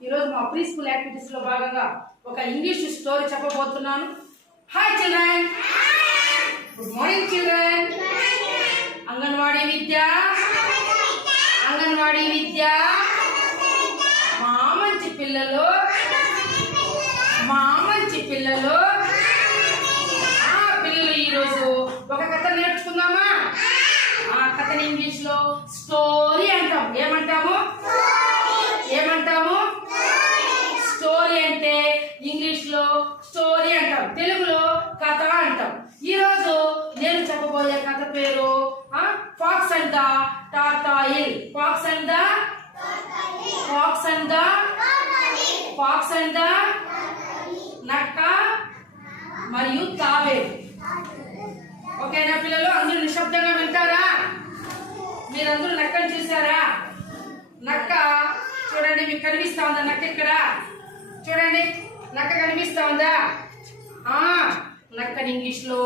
ఈరోజు మా pre school activities లో భాగంగా ఒక ఇంగ్లీష్ స్టోరీ చెప్పబోతున్నాను. Hi children, good morning children. Anganwadi విద్య మా మంచి పిల్లలు పిల్లలు ఈరోజు ఒక కథ నేర్చుకుందామా? ఆ కథని ఇంగ్లీష్ లో స్టోరీ అంటాం. ఏమంటాము? స్టోరీ అంటే ఇంగ్లీష్ లో స్టోరీ అంటాం, తెలుగులో కథ అంటాం. ఈ రోజు నేను చెప్పబోయే కథ పేరు fox and the tortoise. Fox and the నక్క మరియు తాబేలు. ఓకేనా పిల్లలు? అందరూ నిశ్శబ్దంగా వింటారా? మీరందరూ నక్కను చూసారా? నక్క చూడండి, మీకు కనిపిస్తా ఉందా నక్క? ఇక్కడ చూడండి, నక్క కనిపిస్తా ఉందా? నక్కని ఇంగ్లీష్ లో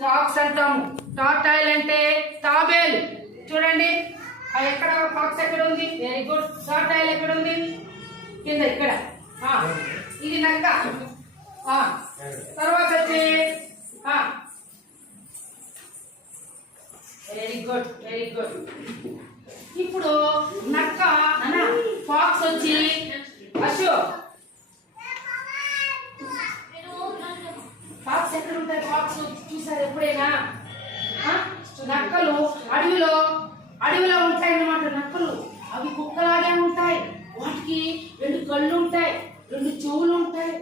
ఫాక్స్ అంటాము. టార్టాయిల్ అంటే తాబేలు. చూడండి, ఎక్కడ ఫాక్స్ ఎక్కడ ఉంది? Very good. టార్టాయిల్ ఎక్కడ ఉంది? కింద ఇక్కడ. ఇది నక్క. తర్వాత వచ్చి వెరీ గుడ్. ఇప్పుడు నక్క ఫాక్స్ వచ్చి ఫాక్స్ ఎక్కడ ఉంటాయి? ఫాక్స్ చూసారు ఎప్పుడైనా? నక్కలు అడవిలో ఉంటాయి అన్నమాట. నక్కలు అవి కుక్కలాగే ఉంటాయి. వాటికి 2 కళ్ళు ఉంటాయి, 2 చెవులు ఉంటాయి,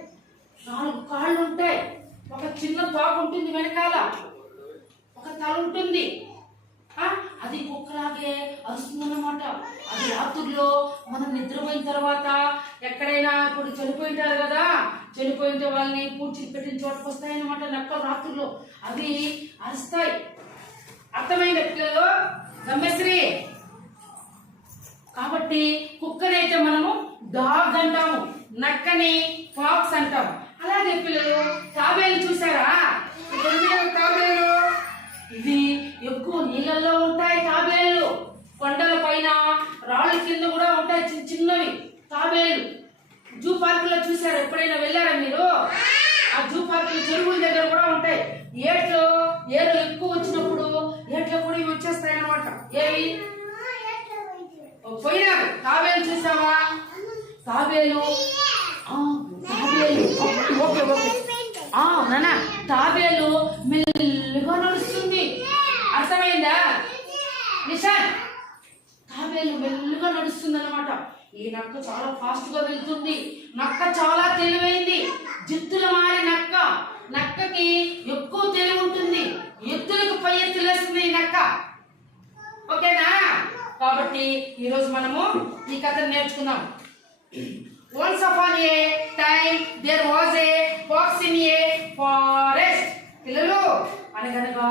4 కాళ్ళు ఉంటాయి, ఒక చిన్న తోక ఉంటుంది, వెనకాల ఒక తల ఉంటుంది. అది కుక్కలాగే అరుస్తుందన్నమాట. అది రాత్రుల్లో మనం నిద్రపోయిన తర్వాత ఎక్కడైనా ఇప్పుడు చనిపోయింటారు కదా, చనిపోయిన వాళ్ళని పూడ్చి పెట్టిన చోటకు వస్తాయన్నమాట నక్కలు. రాత్రుల్లో అవి అరుస్తాయి. అర్థమైంది పిల్లలు? గమ్మశ్రీ. కాబట్టి కుక్కనైతే మనము డాగ్ అంటాము, నక్కని ఫాక్స్ అంటాం. అలాగే పిల్లలు తాబేలు చూసారా? తాబేలు ఇవి ఎక్కువ నీళ్ళల్లో ఉంటాయి. తాబేళ్ళు కొండల పైన రాళ్ళ కింద కూడా ఉంటాయి, చిన్నవి తాబేలు. జూ పార్క్ లో చూసారు? ఎప్పుడైనా వెళ్ళారా మీరు? ఆ జూ పార్క్ చెరువుల దగ్గర కూడా ఉంటాయి. ఏరు ఎక్కువ వచ్చినప్పుడు ఏట్లో కూడా ఇవి వచ్చేస్తాయి అన్నమాట. ఏవి పోయినారు. తాబేలు చూసావా? తాబేలు నాన్న, తాబేలు మెల్లిగా నడుస్తుంది. అర్థమైందా నిషాన్? తాబేలు మెల్లిగా నడుస్తుంది అన్నమాట. ఈ నక్క చాలా ఫాస్ట్ గా వెళ్తుంది. నక్క చాలా తెలివైంది. జిత్తుల మారి నక్కకి ఎక్కువ తెలివి ఉంటుంది. ఎత్తులకు పై ఎత్తులేస్తుంది ఈ నక్క. ఓకేనా? కాబట్టి ఈరోజు మనము ఈ కథను నేర్చుకుందాం. Once upon a time there was a fox in a forest. పిల్లలు, అనగనగా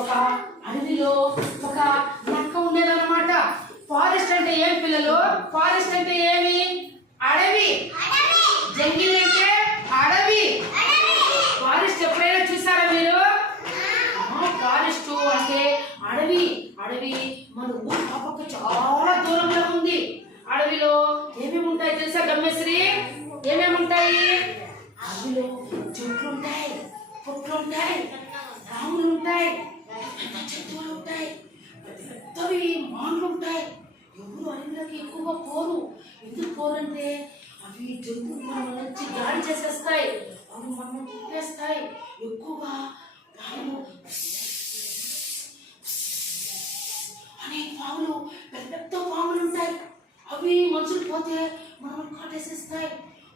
ఒక అడవిలో ఒక నక్క ఉండేదన్నమాట. ఫారెస్ట్ అంటే ఏం పిల్లలు? ఫారెస్ట్ అంటే ఏమి? అడవి. జంగిల్ అంటే అడవి. ఫారెస్ట్ ఎప్పుడైనా చూసారా మీరు? ఫారెస్ట్ అంటే అడవి. మన ఊరు పక్కకు చాలా దూరంలో ఉంది. అడవిలో ఏమేమి ఉంటాయి తెలుసా గమ్మశ్రీ? ఏమేమి ఉంటాయి? అడవిలో చెట్లు ఉంటాయి, పుట్లు ఉంటాయి, రాములు ఉంటాయి, చెట్లు ఉంటాయి, పెద్దవి మాన్లు ఉంటాయి. ఎవరు అడవిలోకి ఎక్కువగా పోరు. ఎందుకు పోరంటే అవి జంతువులు మనం వచ్చి గాడి చేసేస్తాయి, అవి మనం తిప్పేస్తాయి. ఎక్కువగా పాములు పెద్ద పాములు ఉంటాయి. అవి మనుషులు పోతే మనం కాటేసేస్తాయి.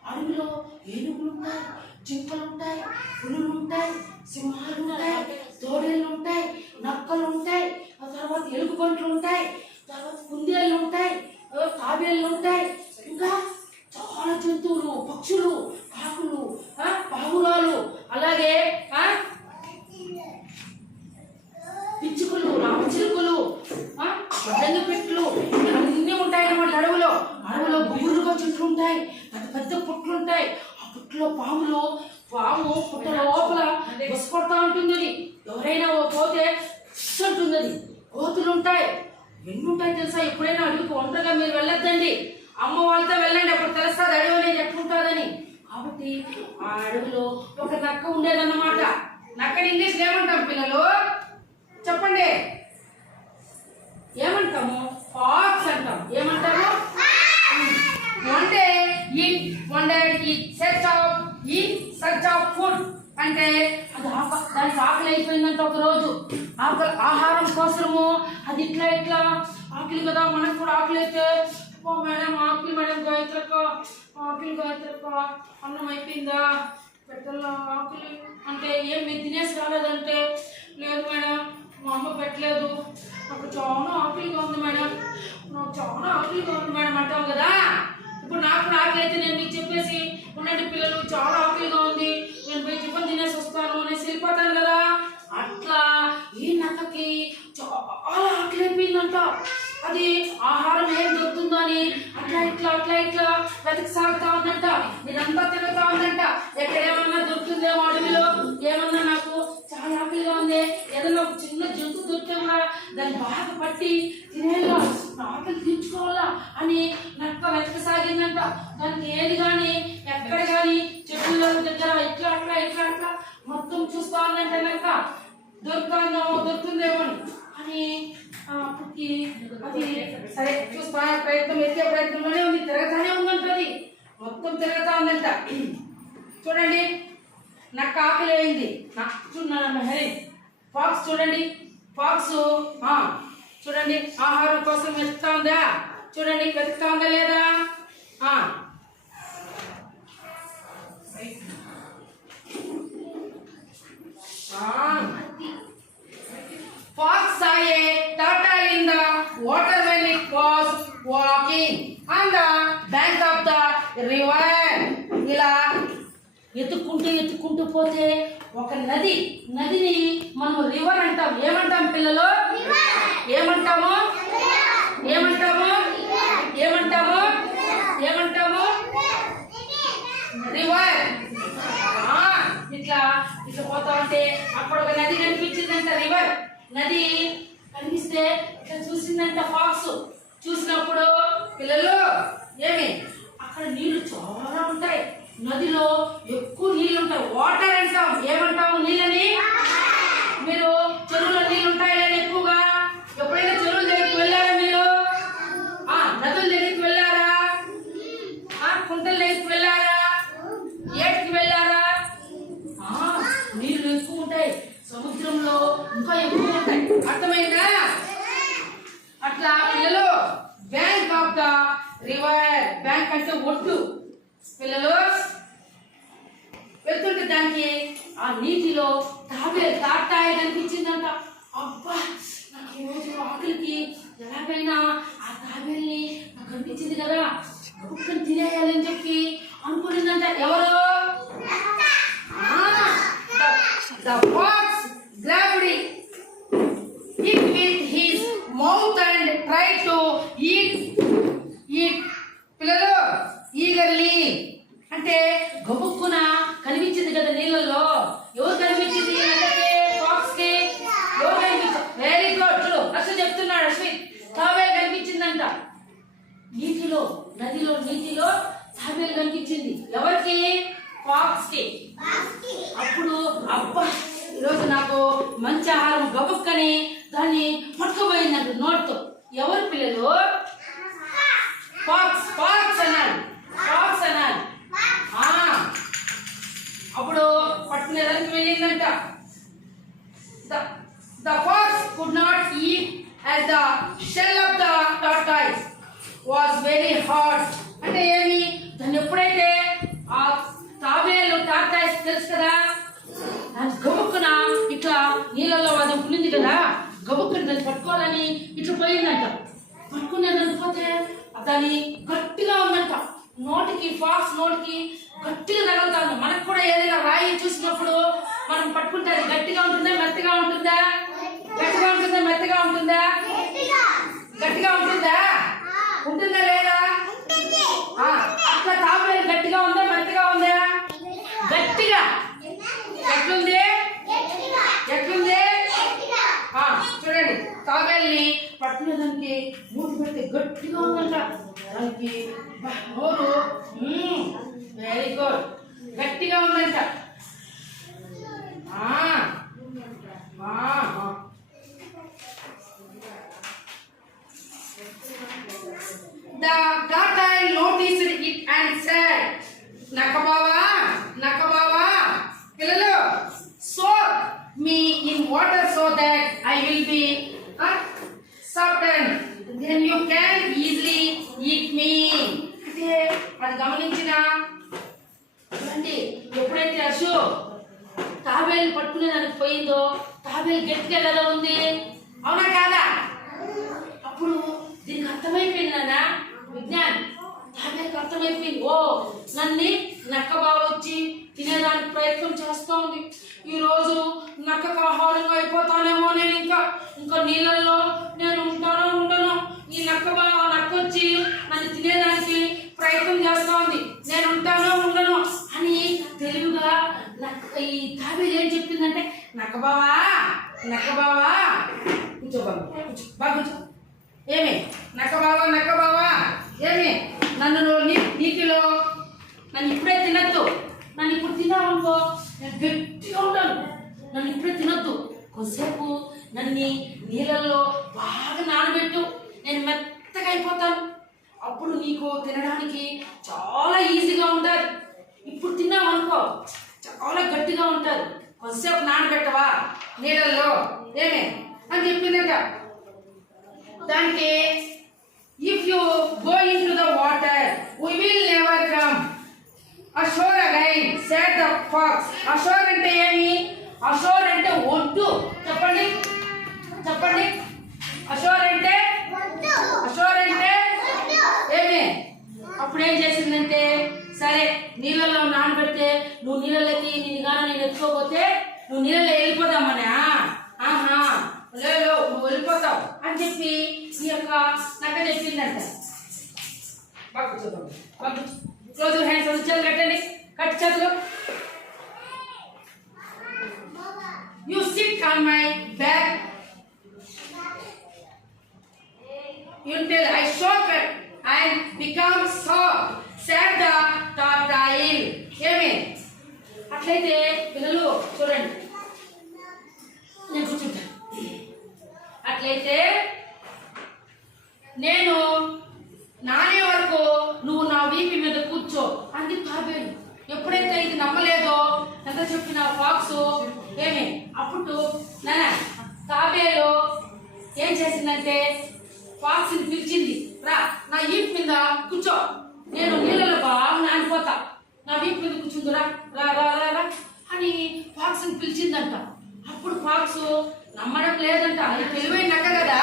అడవిలో ఏనుగులు ఉంటాయి, జింకలు ఉంటాయి, పులులు ఉంటాయి, సింహాలు ఉంటాయి, తోడేళ్ళు ఉంటాయి, నక్కలు ఉంటాయి, ఆ తర్వాత ఎలుగుబంట్లు ఉంటాయి, తర్వాత కుందేళ్ళు ఉంటాయి, తాబేళ్ళు ఉంటాయి, ఇంకా చాలా జంతువులు, పక్షులు, కాకులు, పావురాలు, అలాగే పిచ్చుకలు, రామచిలుకలు, పెట్టలు అన్నీ ఉంటాయి అన్నమాట. అడవిలో గుబురుగా చెట్లు ఉంటాయి, పెద్ద పుట్లు ఉంటాయి. ఆ పుట్లో పాము పుట్ట లోపల బస్సు కొడతా ఉంటుంది. ఎవరైనా పోతే ఉంటుంది. అది కోతులు ఉంటాయి. ఎన్ని ఉంటాయి తెలుసా? ఎప్పుడైనా అడవికి ఒంటరిగా మీరు వెళ్ళొద్దండి, అమ్మ వాళ్ళతో వెళ్ళండి. కాబట్టి ఆ అడవిలో ఒక నక్క ఉండేదన్నమాట. నక్కని ఇంగ్లీష్ ఏమంటాం పిల్లలు? చెప్పండి. ఏమంటాము? ఫాక్స్ అంటాం. ఏమంటాము? One day it sets out in search of food. అంటే అది దానికి ఆకలి అయిపోయిందంట. ఒక రోజు ఆహారం కోసము అది ఇట్లా ఆకలి కదా, మనకు కూడా ఆకలి అయితే మేడం ఆకలి మేడం గాయత్రక్క అన్నం అయిపోయిందా పెట్టాలా ఆకలి అంటే ఏం మీరు తినేసి రాలేదంటే లేదు మేడం మా అమ్మ పెట్టలేదు, నాకు చాలా ఆకలిగా ఉంది మేడం అంటాం కదా. ఇప్పుడు నాకు ఆకలి అయితే నేను మీకు చెప్పేసి ఉండండి పిల్లలు చాలా ఆకలిగా ఉంది నేను పోయి టిఫిన్ తినేసి వస్తాను అనేసి వెళ్ళిపోతాను కదా. అట్లా ఈ నక్కకి చాలా ఆకలి అయిపోయిందంట. అది ఆహారం ఏం దొరుకుతుందో అని అట్లా వెతికి సాగుతా ఉందంట. ఇదంతా తిరుగుతా ఉందంట. ఎక్కడ ఏమన్నా దొరుకుతుందేమో అడవిలో, ఏమన్నా నాకు చాలా ఆకలిగా ఉంది, ఏదైనా ఒక చిన్న జంతువు దొరికితే కూడా దాన్ని బాగా పట్టి తినేలా ఆకలి తీర్చుకోవాలా అని నక్క వెతకసాగిందంట. దానికి ఏది కానీ ఎక్కడ కానీ చెట్ల దగ్గర ఇట్లా మొత్తం చూస్తా ఉందంట. నక్క దొరుకుతుందేమో అని అప్పటికి అది సరే చూస్తా ఎత్తే ప్రయత్నంలోనే ఉంది. తిరగతానే ఉందంటది, మొత్తం తిరగతా ఉందంట. చూడండి నక్క ఆకలి అయింది. హరి ఫాక్స్ చూడండి, ఫాక్స్ చూడండి ఆహారం కోసం వెతుకుతా ఉందా? చూడండి వెతుకుతా ఉందా లేదా? Fox saw a turtle in the water when it was walking on the bank of the river. ఇలా ఎత్తుకుంటూ పోతే ఒక నదిని మనం రివర్ అంటాం. ఏమంటాం పిల్లలు? ఏమంటాము? రివర్. ఇట్లా పోతా ఉంటే అక్కడ ఒక నది కనిపించిందంట. రివర్ నది కనిపిస్తే ఇట్లా చూసిందంట ఫాక్స్. చూసినప్పుడు పిల్లలు ఏమి అక్కడ నీళ్లు చాలా ఉంటాయి, నదిలో ఎక్కువ నీళ్ళు ఉంటాయి. వాటర్ అంటాం. ఏమంటాము నీళ్ళని? మీరు చెరువులో నీళ్ళు ఉంటాయి లేదా ఎక్కువగా? ఎప్పుడైనా చెరువుల దగ్గరికి వెళ్ళారా మీరు? నదుల దగ్గరికి వెళ్ళారా? కుంటల దగ్గరికి వెళ్ళారా? ఏటికి వెళ్ళారా? నీళ్లు ఎక్కువ ఉంటాయి, సముద్రంలో ఇంకా ఎక్కువ ఉంటాయి. అర్థమైందా? అట్లా పిల్లలు bank of the river. Bank అంటే ఒడ్డు. పిల్లలు వెళ్తుంటే దానికి ఆ నీటిలో తాటాయ కనిపించిందంట. అబ్బా నాకు ఈరోజు ఆకలికి ఎలాగైనా ఆ తాబేల్ని నాకు కనిపించింది కదా, ఒక్కని తినేయాలని చెప్పి అనుకునిందంట. ఎవరు? The fox grabbed it with his mouth and tried to eat it. పిల్లలు ఈగర్లీ అంటే గబుక్కున కనిపించింది కదా నీళ్ళలో. ఎవరు కనిపించింది? ఫాక్స్ కి ఎవరు కనిపించారు? Very good. చూడు అసలు చెప్తున్నాడు అశ్విన్. తాబేలు కనిపించిందంట నీటిలో, నదిలో నీటిలో తాబేలు కనిపించింది. ఎవరికి? ఫాక్స్ కి. అప్పుడు అబ్బా ఈరోజు నాకు మంచి ఆహారం గబుక్కని దాన్ని పట్టుకుపోయిందంట నోట్తో. ఎవరు పిల్లలు? ఫాక్స్ అన్నాడు. అప్పుడు పట్టుకునేదానికి వెళ్ళిందంట. The fox could not eat as the shell of the tortoise was very hard. అంటే ఏమి? దాన్ని ఎప్పుడైతే ఆ తాబేలు టార్టాయిస్ తెలుసు కదా, దాని గబుక్కున ఇట్లా నీళ్ళలో అది ఉండింది కదా, గబుక్కుని దాన్ని పట్టుకోవాలని ఇట్లా పోయిందంట. పట్టుకునేదాన్ని పోతే దాని గట్టిగా ఉందంట. నోటికి ఫాక్స్ నోటికి గట్టిగా తగులుతుంది. మనకు కూడా ఏదైనా రాయి చూసినప్పుడు మనం పట్టుకుంటే అది గట్టిగా ఉంటుందా మెత్తగా ఉంటుందా? మెత్తగా ఉంటుందా? ఉంటుందా లేదా? అట్లా తాబేలు గట్టిగా ఉందా మెత్తగా ఉందా? గట్టిగా. ఎట్లుంది? చూడండి తాబేల్ని పట్టుకునేదానికి మూడు పెడితే గట్టిగా ఉందంట. దానికి నోరు వెరీ గుడ్. నక్కబావా నక్కబావా పిల్లలు soak me in water so that I will be softened, then you can easily eat me. అంటే అది గమనించిన చూడండి, ఎప్పుడైతే అశు తాబేలు పట్టుకునేదానికి పోయిందో తాబేలు గట్టిగా కదా ఉంది, అవునా కాదా? అప్పుడు దీనికి అర్థమైపోయింది నాన్న, విజ్ఞాన్ తాబేలుకి అర్థమైపోయింది, ఓ నన్ను నక్క బాగా వచ్చి తినేదానికి ప్రయత్నం చేస్తూ ఉంది, ఈరోజు నక్కకు ఆహారంగా అయిపోతానేమో, నేను ఇంకా నీళ్ళల్లో నేను ఉంటానో ఉండను, ఈ నక్క వచ్చి నన్ను తినేదానికి ప్రయత్నం చేస్తూ ఉంది, నేను ఉంటానో ఉండను అని తెలివిగా ఈ తాబేలు ఏం చెప్పిందంటే, నక్క బావా కూర్చో బాగా కూర్చో, ఏమి నక్క బావా ఏమి నన్ను నీటిలో నన్ను ఇప్పుడే తినద్దు, నన్ను ఇప్పుడు తిన్నావనుకో నేను గట్టిగా ఉంటాను, నన్ను ఇప్పుడే తినద్దు, కొద్దిసేపు నన్ను నీళ్ళల్లో బాగా నానబెట్టు, నేను మెత్తగా అయిపోతాను, అప్పుడు నీకు తినడానికి చాలా ఈజీగా ఉంటుంది, ఇప్పుడు తిన్నావనుకో చాలా గట్టిగా ఉంటుంది, కొద్దిసేపు నానబెట్టవా నీళ్ళల్లో ఏమే అని చెప్పిందట. దానికి if you go in to the water we will never come ashore again said the fox. ashore అంటే ఏమి? ashore అంటే ఒడ్డు, చెప్పండి ashore అంటే ఏమి? అప్పుడు ఏం చేసిందంటే, సరే నీళ్ళలో నానబెడితే నువ్వు నీళ్ళకి నేను ఎత్తుకోపోతే నువ్వు నీళ్ళలో వెళ్ళిపోదామనే, ఆహా లేదు నువ్వు వెళ్ళిపోతావు అని చెప్పి ఈ యొక్క నక్క చెప్పిందంట. బాగా చూద్దాం, క్లోజ్ యువర్ హ్యాండ్స్, చేతులు కట్టండి, కట్టి చేతులు. You SIT on my back until I shock and become soft, said the tortoise. ఏమి? అట్లయితే పిల్లలు చూడండి, నేను కూర్చుంటా, అట్లయితే నేను నానే వరకు నువ్వు నా వీపి మీద కూర్చో అంది తాబేలు. ఎప్పుడైతే ఇది నమ్మలేదో ఎంత చెప్పిన ఫాక్స్ ఏమి, అప్పుడు తాబేలు ఏం చేసిందంటే ఫాక్స్ ని పిలిచింది, రా నా వీపు మీద కూర్చో, నేను నీళ్ళలో బాగా నానిపోతా, నా వీపు మీద కూర్చుందిరా రా రా రా అని ఫాక్స్ ని పిలిచిందంట. అప్పుడు ఫాక్స్ నమ్మడం లేదంట, అది తెలివైన నక్క కదా,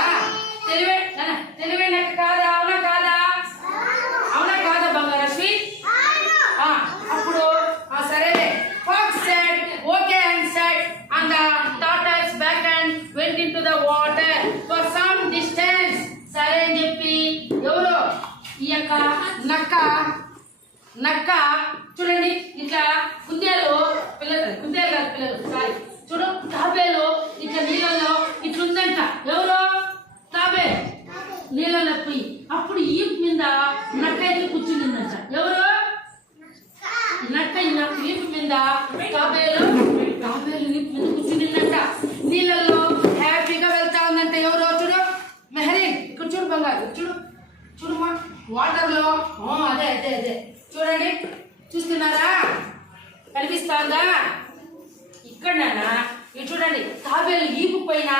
తెలివైన నక్క కాదా, అవునా కాదా బంగారశ్వి? అప్పుడు సరేలే fox said okay and said and the tortoise back and went into the water for some distance. సరే అని చెప్పి ఎవరు ఈ యొక్క నక్క చూడండి, ఇట్లా కుందేలు సారీ చూడు, తాబేలు ఇట్లా నీళ్ళలో ఇట్లుందంట, ఎవరు తాబేలు నీళ్ళలో పోయి అప్పుడు ఈ మీద నక్క అయితే కూర్చుందంట, ఎవరు నక్క వీపు మీద తాబేలు వీపు మీద కూర్చుందంట, నీళ్ళల్లో హ్యాపీగా వెళ్తా ఉందంట. ఎవరు చూడు మెహరీన్, ఇక్కడ చూడు బంగారు, చూడమ్మా వాటర్లో, అదే చూడండి, చూస్తున్నారా, కనిపిస్తుందా? ఇక్కడ ఇది చూడండి, తాబేలు ఈపు పైన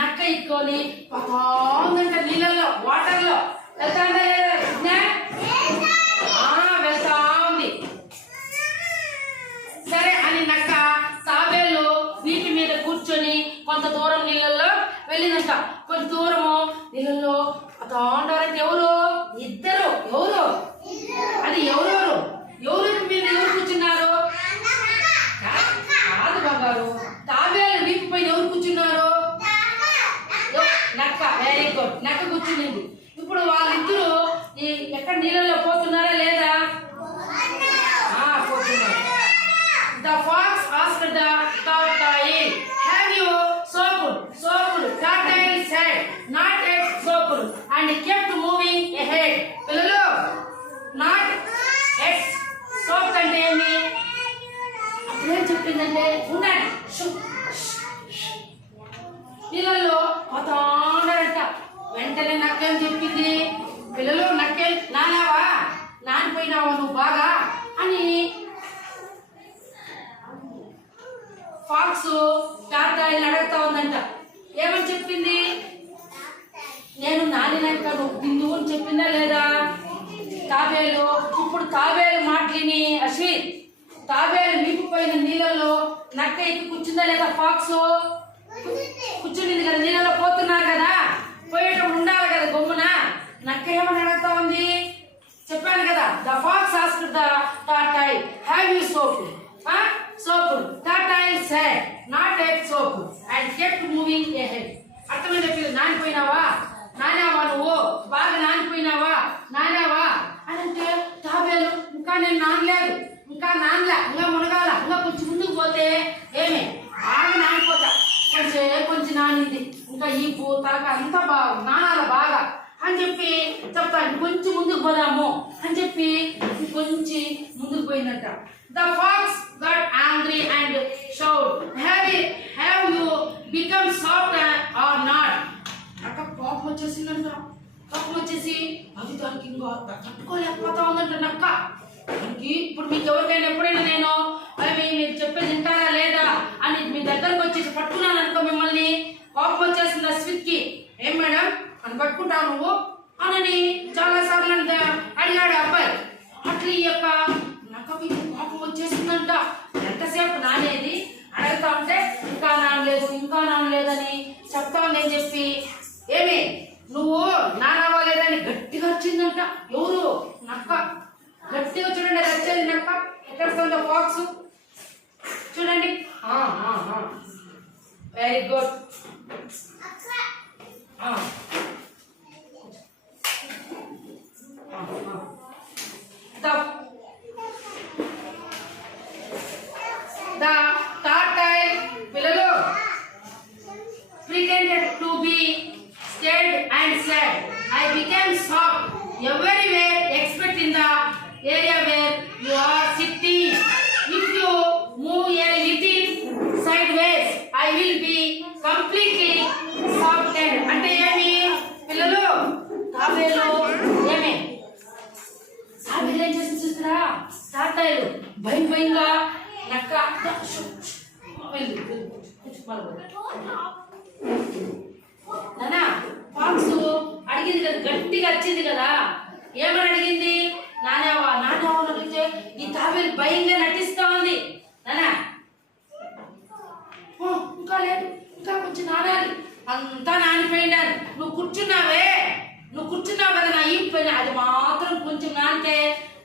నక్క ఇక్కొని పోతాందంట, నీళ్ళల్లో వాటర్లో వెళ్తా ఉంది. సరే అని నక్క తాబేలు వీటి మీద కూర్చొని కొంత దూరం నీళ్ళల్లో వెళ్ళిందంట. కొంత దూరము నీళ్ళల్లో అతా ఉంటారంటే ఎవరు? ఇద్దరు. ఎవరు అది? ఎవరు మీద ఎవరు కూర్చున్నారు? కాదు బంగారు, తాబేలు వీపు పైన ఎవరు కూర్చున్నారు? నక్క. వెరీ గుడ్, నక్క కూర్చునింది. ఇప్పుడు వాళ్ళిద్దరూ ఎక్కడ నీళ్ళలో పోతున్నారా లేదా? పోతున్నారు. The fox asked the tortoise, have you soaked? Tortoise said, not yet soaked, and kept moving ahead. పిల్లలు, not yet soaked అంటే ఏమి? అప్పుడేం చెప్పిందంటే ఉండండి, నీళ్ళల్లో పోతాడంట. వెంటనే నక్కేం చెప్పింది, పిల్లలు నక్కే నానావా, నానిపోయినావా నువ్వు బాగా అని తాబేలు మాటలిని అశ్విత్, తాబేలు నింపిపోయిన నీళ్ళలో నక్క ఎక్కి కూర్చుందా లేదా? ఫాక్స్ కూర్చుంది కదా, నీళ్ళలో పోతున్నారు కదా, పోయేటప్పుడు ఉండాలి కదా గమ్మున. నక్క ఏమని అడుగుతా ఉంది చెప్పాను కదా. The fox asked the tortoise, have you soap? Soap. Tortoise said, not at soap, and kept moving ahead. అర్థమైంది పిల్లలు? నానిపోయినావా, నానావా, నువ్వు బాగా నానిపోయినావా, నానావా అని అంటే తాబేలు ఇంకా నేను నానలేదు, ఇంకా నానలే, ఇంకా మునగాల, ఇంకా కొంచెం ముందుకు పోతే ఏమే బాగా నానిపోతా, కొంచెం నానింది, ఇంకా ఈ తలక అంతా బాగా నానాల బాగా అని చెప్పి చెప్తాను. కొంచెం ముందుకు పోదాము అని చెప్పి కొంచెం ముందుకు పోయిందంట. The fox got angry and shouted, have you become soft or not? అక్క కోపం వచ్చేసిందంట. కోపం వచ్చేసి అది దానికి ఇంకా తట్టుకోలేకపోతా ఉందంట నక్క. దానికి ఇప్పుడు మీకు ఎవరికైనా ఎప్పుడైనా నేను అవి మీరు చెప్పేది వింటారా లేదా అని మీ దగ్గరకు వచ్చేసి పట్టుకున్నాను అనుకో మిమ్మల్ని, కోపం వచ్చేసింది అశ్విత్కి. ఏం మేడం అని పట్టుకుంటావు నువ్వు అని చాలా సార్లు అడిగాడు అబ్బాయి. అట్లా ఈ యొక్క నక్కకి కోపం వచ్చేసిందంట. ఎంతసేపు నానేది అడుగుతా ఉంటే ఇంకా నానలేదు, ఇంకా నానలేదని చెప్తా ఉందని చెప్పి ఏమి నువ్వు నానవ్వలేదని గట్టిగా వచ్చిందంట. ఎవరు? నక్క. గట్టిగా చూడండి, అది వచ్చేది నక్క. ఎక్కడ వస్తుందో ఫాక్స్ చూడండి. Very good. The tortoise పిల్లలు pretended to be scared and said, I became soft everywhere except in the area where you are sitting. If you move a little sideways, I will be completely softened. అంటే ఏమి పిల్లలు? తాబేలు ఏమి తాబేలు ఏం చేసి చూస్తారా? తాతాయిలు భయం భయంగా నక్క నానా ఫాక్స్ అడిగింది కదా, గట్టిగా వచ్చింది కదా. ఏమని అడిగింది? నానావా, నానావా అడిగితే ఈ తాబేలు భయంగా నటిస్తా ఉంది. నానా ఇంకా లేదు, ఇంకా కొంచెం నానాలి, అంతా నానిపోయినాను. నువ్వు కూర్చున్నావు కదా నా ఈ పైన, అది మాత్రం కొంచెం నానితే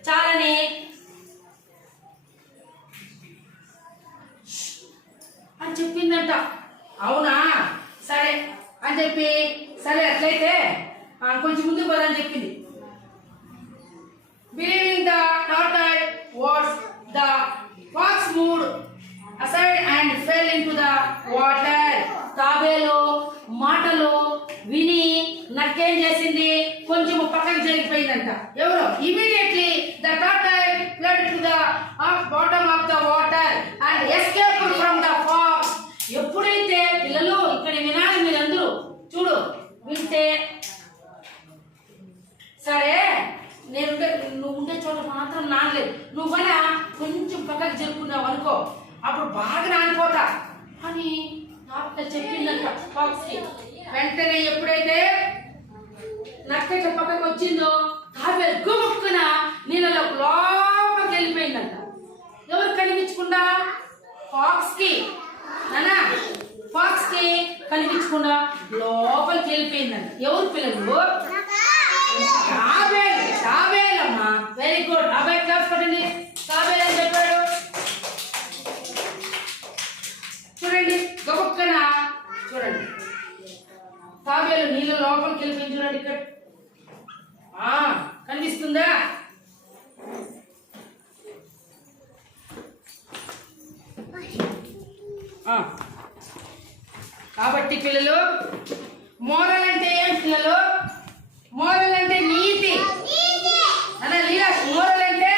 చాలని అని చెప్పిందంట. అవునా సరే అని చెప్పి, సరే అట్లయితే కొంచెం ముందుకు పోదని చెప్పింది. Believing the tortoise words, the fox moved aside and fell into the water. తాబేలు మాటలు విని నక్కేం చేసింది? కొంచెం పక్కకి జరిగిపోయిందంట. ఎవరు? Immediately the tortoise fled to the bottom of the water and escaped from the fox. ఎప్పుడైతే పిల్లలు ఇక్కడ వినాలి మీరందరూ, చూడు వింటే సరే. నువ్వు ఉండే చోట మాత్రం నానలేదు, నువ్వు కూడా కొంచెం పక్కకి జరుపుకున్నావు అనుకో, అప్పుడు బాగా నానిపోతా అని చెప్పిందంట ఫాక్స్కి. వెంటనే ఎప్పుడైతే నక్క ఇట్లా పక్కకి వచ్చిందో తాబేలు గుముక్కున నీళ్ళలో లోపలికి వెళ్ళిపోయిందంట. ఎవరు కనిపించకుండా? ఫాక్స్కి. నానా ఫాక్స్కి కనిపించకుండా లోపలికి వెళ్ళిపోయిందంట. ఎవరు పిల్లలు? తాబేలమ్మా. Very good. అబ్బాయి క్లాస్ పట్టండి. తాబేలు అని చెప్పాడు చూడండి. గబుక్కన చూడండి, తాబేలు నీళ్ళ లోపలికి వెళ్ళిపోయింది చూడండి. ఇక్కడ కనిపిస్తుందా? కాబట్టి పిల్లలు మోరల్ అంటే ఏం పిల్లలు? మోరల్ అంటే నీతి. అన్న లీలా, మోరల్ అంటే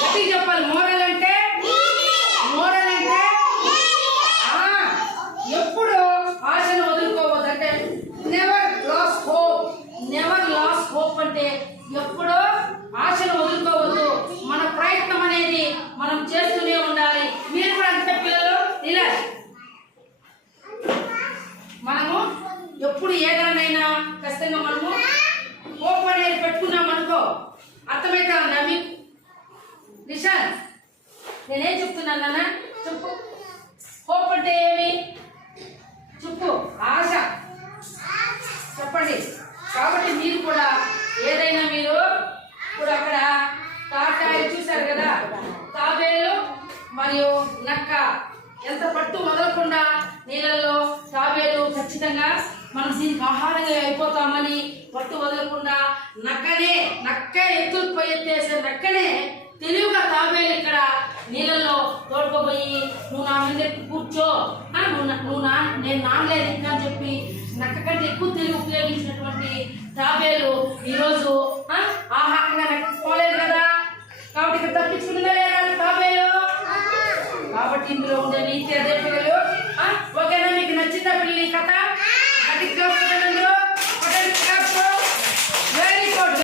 గట్టి చెప్పాలి. మోరల్ అంటే ఎప్పుడు ఆశను వదులుకోవద్దు. అంటే నెవర్ లాస్ హోప్ అంటే ఎప్పుడు ఆశను వదులుకోవద్దు. మన ప్రయత్నం అనేది మనం చేస్తూనే ఉండాలి. మీరు కూడా అంతే పిల్లలు. ఇలా అర్థమైతే ఉందా మీకు? నిషాన్ నేనేం చెప్తున్నాను నాన్న చెప్పు. హోప్ అంటే ఏమి చెప్పు? ఆశ. చెప్పండి. కాబట్టి మీరు కూడా ఏదైనా మీరు ఇప్పుడు అక్కడ తాటాలు చూశారు కదా, తాబేలు మరియు నక్క ఎంత పట్టు వదలకుండా నీళ్ళల్లో తాబేలు ఖచ్చితంగా మనం దీనికి ఆహారంగా అయిపోతామని పట్టు వదలకుండా నక్క ఎత్తులు పోయెత్తేసే నక్కనే తెలివిగా తాబేలు ఇక్కడ నీళ్ళల్లో తోడుకోబోయి నువ్వు నా మీద కూర్చో, నేను నానలేదు ఇంకా అని చెప్పి నక్క కంటే ఎక్కువ తెలివి ఉపయోగించినటువంటి తాబేలు ఈరోజు ఆహారంగా నక్కిపోలేదు కదా. కాబట్టి ఇక్కడ తప్పించుకుంటుందా లేదా తాబేలు? కాబట్టి ఇందులో ఉండే నీతి అదే పిల్లలు. ఓకేనా? మీకు నచ్చిందా పిల్లలు ఈ కథ?